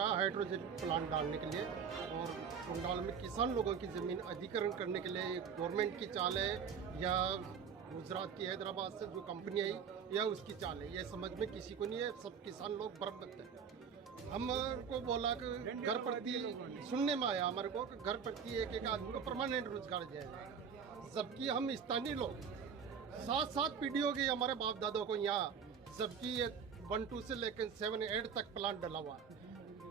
रहा है hydrogen plant डालने के लिए, और कुंडाल में किसान लोगों की ज़मीन अधिग्रहण करने के लिए गवर्नमेंट की चाल है या गुजरात की हैदराबाद से जो कंपनी आई या उसकी चाल है, ये समझ में किसी को नहीं है। सब किसान लोग बर्बाद हैं। हमको बोला कि घर प्रति सुनने में आया हमारे को कि घर प्रति एक आदमी को परमानेंट रोजगार दिया जाए, जबकि हम स्थानीय लोग 7 पीढ़ियों के हमारे बाप दादों को यहाँ, जबकि ये 1 2 से लेकर 7 8 तक प्लांट डला हुआ।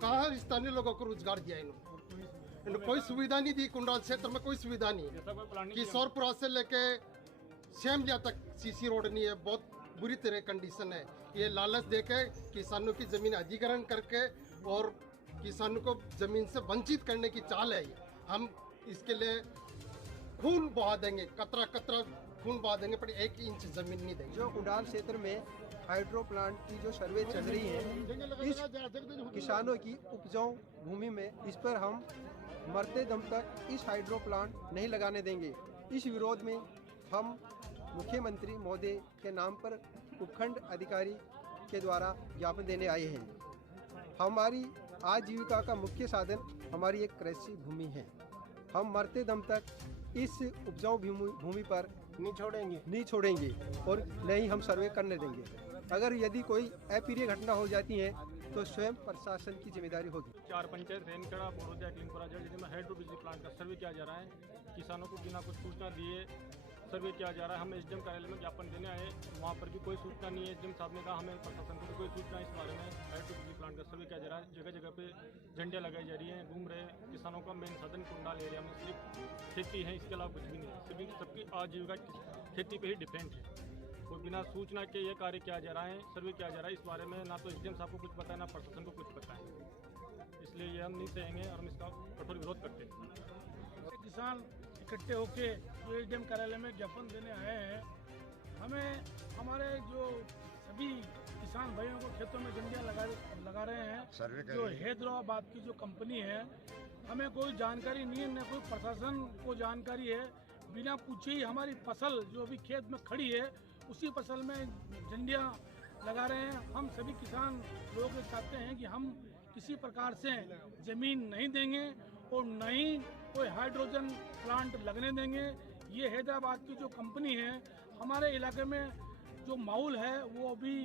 कहाँ स्थानीय लोगों को रोजगार दिया इन्होंने? कोई सुविधा नहीं दी। कुंडाल क्षेत्र में कोई सुविधा नहीं। किशोरपुरा से लेके श्यामलिया तक सीसी रोड नहीं है, बहुत बुरी तरह कंडीशन है। ये लालच देके किसानों की जमीन अधिग्रहण करके और किसानों को जमीन से वंचित करने की चाल है। हम इसके लिए खून बहा देंगे, कतरा कतरा खून बहा देंगे, पर 1 इंच जमीन नहीं देंगे। जो कुंडाल क्षेत्र में हाइड्रो प्लांट की जो सर्वे चल रही है, इस किसानों की उपजाऊ भूमि में इस पर हम मरते दम तक इस हाइड्रो प्लांट नहीं लगाने देंगे। इस विरोध में हम मुख्यमंत्री महोदय के नाम पर उपखंड अधिकारी के द्वारा ज्ञापन देने आए हैं। हमारी आजीविका का मुख्य साधन हमारी एक कृषि भूमि है। हम मरते दम तक इस उपजाऊ भूमि पर नहीं छोड़ेंगे और नहीं हम सर्वे करने देंगे। अगर यदि कोई अप्रिय घटना हो जाती है तो स्वयं प्रशासन की जिम्मेदारी होगी। 4 पंचायत रेनखेड़ा, बोरोदिया, टीमपुरा, जिनमें हाइड्रो बिजली प्लांट का सर्वे किया जा रहा है। किसानों को बिना कुछ सूचना दिए सर्वे किया जा रहा है। हम एसडीएम कार्यालय में ज्ञापन देने आए, वहाँ पर भी कोई सूचना नहीं है। एसडीएम साहब ने कहा हमें प्रशासन को कोई सूचना इस बारे में हाइड्रो बिजली प्लांट का सर्वे किया जा रहा है। जगह जगह पे झंडियाँ लगाई जा रही हैं, घूम रहे हैं। किसानों का मेन साधन कुंडाल एरिया में सिर्फ खेती है, इसके अलावा कुछ भी नहीं है। सबकी आजीविका खेती पे ही डिपेंड है और बिना सूचना के ये कार्य किया जा रहा है, सर्वे किया जा रहा है। इस बारे में ना तो एसडीएम साहब को कुछ पता है, ना प्रशासन को कुछ पता है। इसलिए ये हम नहीं सहेंगे और हम इसका कठोर विरोध करते हैं। किसान इकट्ठे होके जो एसडीएम कार्यालय में ज्ञापन देने आए हैं, हमें हमारे जो सभी किसान भाइयों को खेतों में झंडियाँ लगा रहे हैं। जो हैदराबाद की जो कंपनी है, हमें कोई जानकारी नहीं है, न कोई प्रशासन को जानकारी है। बिना पूछे ही हमारी फसल जो अभी खेत में खड़ी है, उसी फसल में झंडियाँ लगा रहे हैं। हम सभी किसान लोग चाहते हैं कि हम किसी प्रकार से जमीन नहीं देंगे और न ही कोई हाइड्रोजन प्लांट लगने देंगे। ये हैदराबाद की जो कंपनी है, हमारे इलाके में जो माहौल है वो अभी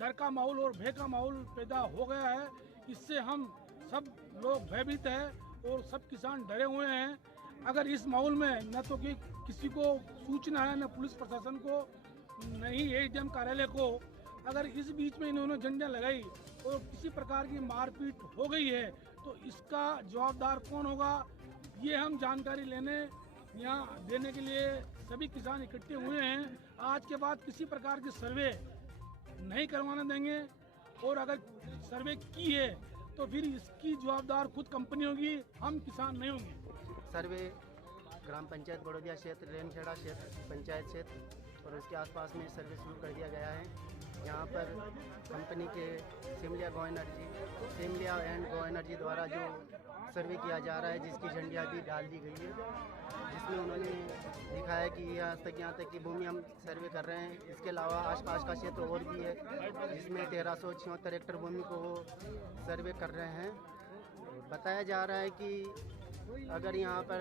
डर का माहौल और भय का माहौल पैदा हो गया है। इससे हम सब लोग भयभीत हैं और सब किसान डरे हुए हैं। अगर इस माहौल में न तो कि किसी को सूचना है, न पुलिस प्रशासन को, न ही एसडीएम कार्यालय को, अगर इस बीच में इन्होंने झंडियाँ लगाई और किसी प्रकार की मारपीट हो गई है तो इसका जवाबदार कौन होगा, ये हम जानकारी लेने यहाँ देने के लिए सभी किसान इकट्ठे हुए हैं। आज के बाद किसी प्रकार की सर्वे नहीं करवाने देंगे और अगर सर्वे की है तो फिर इसकी जवाबदार खुद कंपनी होगी, हम किसान नहीं होंगे। सर्वे ग्राम पंचायत बोरोदिया क्षेत्र, रेनखेड़ा क्षेत्र, पंचायत क्षेत्र और उसके आसपास में सर्वे शुरू कर दिया गया है। यहाँ पर कंपनी के सिमलिया एंड गो एनर्जी द्वारा जो सर्वे किया जा रहा है, जिसकी झंडियाँ भी डाल दी गई है, जिसमें उन्होंने लिखा है कि यहाँ तक की भूमि हम सर्वे कर रहे हैं। इसके अलावा आसपास का क्षेत्र और भी है, जिसमें 1376 हेक्टेयर भूमि को वो सर्वे कर रहे हैं। बताया जा रहा है कि अगर यहाँ पर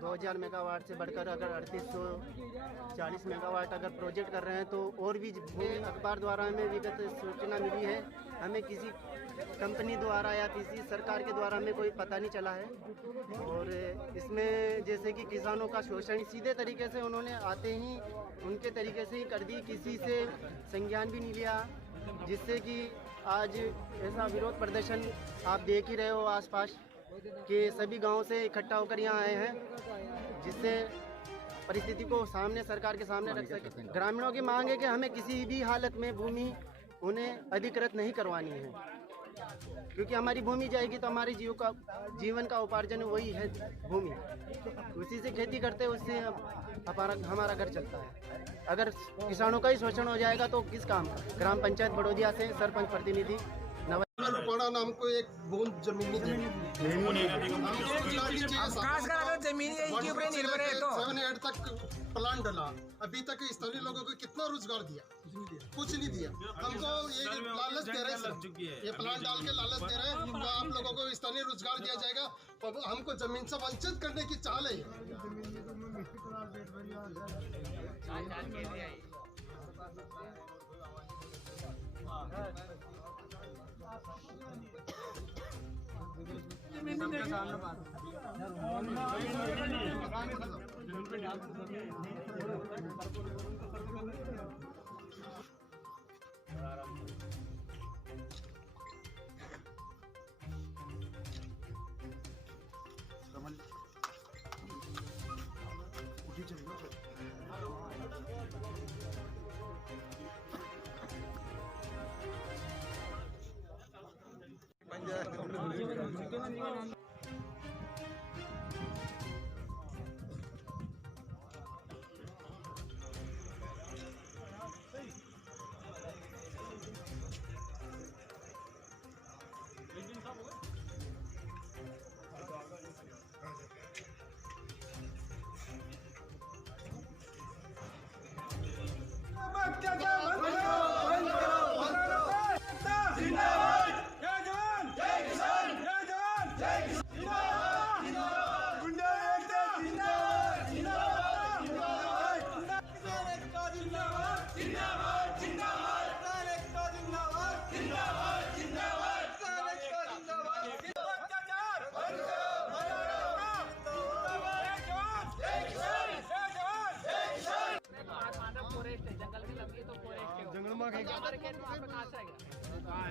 2000 मेगावाट से बढ़कर अगर 3840 मेगावाट अगर प्रोजेक्ट कर रहे हैं तो और भी भूमि अखबार द्वारा हमें विगत सूचना मिली है। हमें किसी कंपनी द्वारा या किसी सरकार के द्वारा हमें कोई पता नहीं चला है। और इसमें जैसे कि किसानों का शोषण सीधे तरीके से उन्होंने आते ही उनके तरीके से ही कर दी, किसी से संज्ञान भी नहीं लिया, जिससे कि आज ऐसा विरोध प्रदर्शन आप देख ही रहे हो आसपास कि सभी गांव से इकट्ठा होकर यहाँ आए हैं, जिससे परिस्थिति को सामने सरकार के सामने रख सके। ग्रामीणों की मांग है कि हमें किसी भी हालत में भूमि उन्हें अधिकृत नहीं करवानी है, क्योंकि हमारी भूमि जाएगी तो हमारे जीवन का उपार्जन वही है भूमि, उसी से खेती करते हैं, उससे हमारा घर चलता है। अगर किसानों का ही शोषण हो जाएगा तो किस काम का। ग्राम पंचायत बड़ोदिया से सरपंच प्रतिनिधि रुपाणा नाम को एक बूंद जमीन नहीं दी। तो 7 तक प्लांट डला, अभी तक स्थानीय लोगों को कितना रोजगार दिया? कुछ नहीं दिया। हमको ये लालच दे रहे हैं, ये प्लांट डाल के लालच दे रहे हैं रोजगार दिया जाएगा। और हमको जमीन से वंचित करने की चाल है।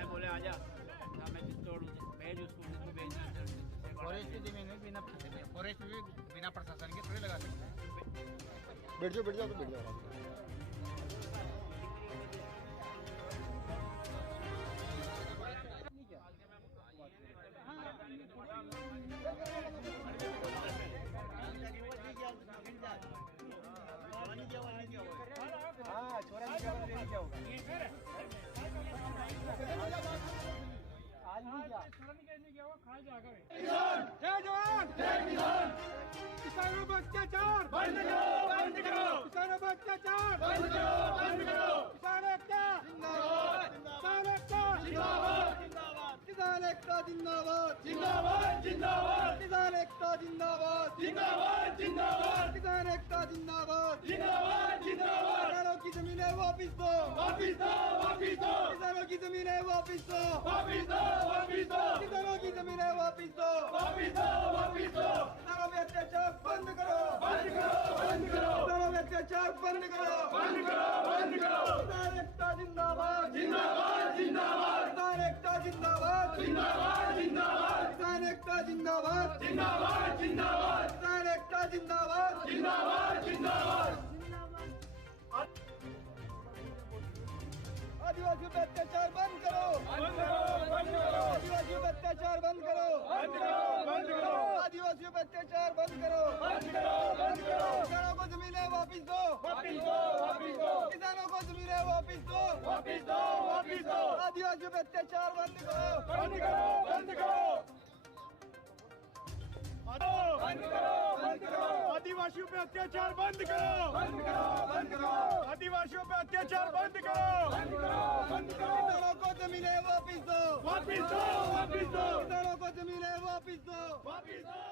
बोले आजा मैं तोड़ू भेज उसको फॉरेस्ट की जमीन में बिना फॉरेस्ट भी बिना प्रशासन के थोड़ी लगा सकते हैं। बैठ जाओ तो बैठ जाओ। हाँ छोरा क्या होगा आज भी क्या जय जवान जय किसान। किसानों पर अत्याचार बंद करो, बंद करो। किसानों पर अत्याचार बंद करो, बंद करो। किसान एकता जिंदाबाद, किसान एकता जिंदाबाद, किसान एकता जिंदाबाद, जिंदाबाद, जिंदाबाद। किसान एकता जिंदाबाद, जिंदाबाद, जिंदाबाद। किसान एकता जिंदाबाद, जिंदाबाद, जिंदाबाद। किसानों की जमीनें वापिस दो, वापिस दो, वापिस दो। किसानों की जमीनें वापिस दो, वापिस दो, वापिस दो। किसानों की जमीनें वापिस दो, वापिस दो, वापिस दो। किसानों में अत्याचार बंद करो, बंद करो, बंद करो। किसानों में अत्याचार बंद करो, बंद करो, बंद करो। किसान एकता जिंदाबाद, जिंदाबाद, जिंदाबाद। किसान एकता जिंदाबाद, जिंदाबाद, जिंदाबाद। किसान एकता जिंदाबाद, जिंदाबाद, जिंदाबाद। किसान एकता जिंदाबाद, जिंदाबाद, जिंदाबाद। आदिवासियों पे अत्याचार बंद करो, बंद करो, बंद करो। आदिवासियों पे अत्याचार बंद करो, बंद करो, बंद करो। आदिवासियों पे अत्याचार बंद करो, बंद करो, बंद करो। किसानों को जमीनें वापिस दो, वापिस दो, वापिस दो। किसानों को जमीनें वापिस दो, वापिस दो, वापिस दो। आदिवासियों पे अत्याचार बंद करो, बंद करो, बंद करो। बंद करो, बंद करो। आदिवासियों पे अत्याचार बंद करो, बंद करो, बंद करो। आदिवासियों पे अत्याचार बंद करो, बंद करो, बंद करो। किसानों को जमीनें वापिस दो, वापिस दो, वापिस दो। किसानों को जमीनें वापिस दो, वापिस दो।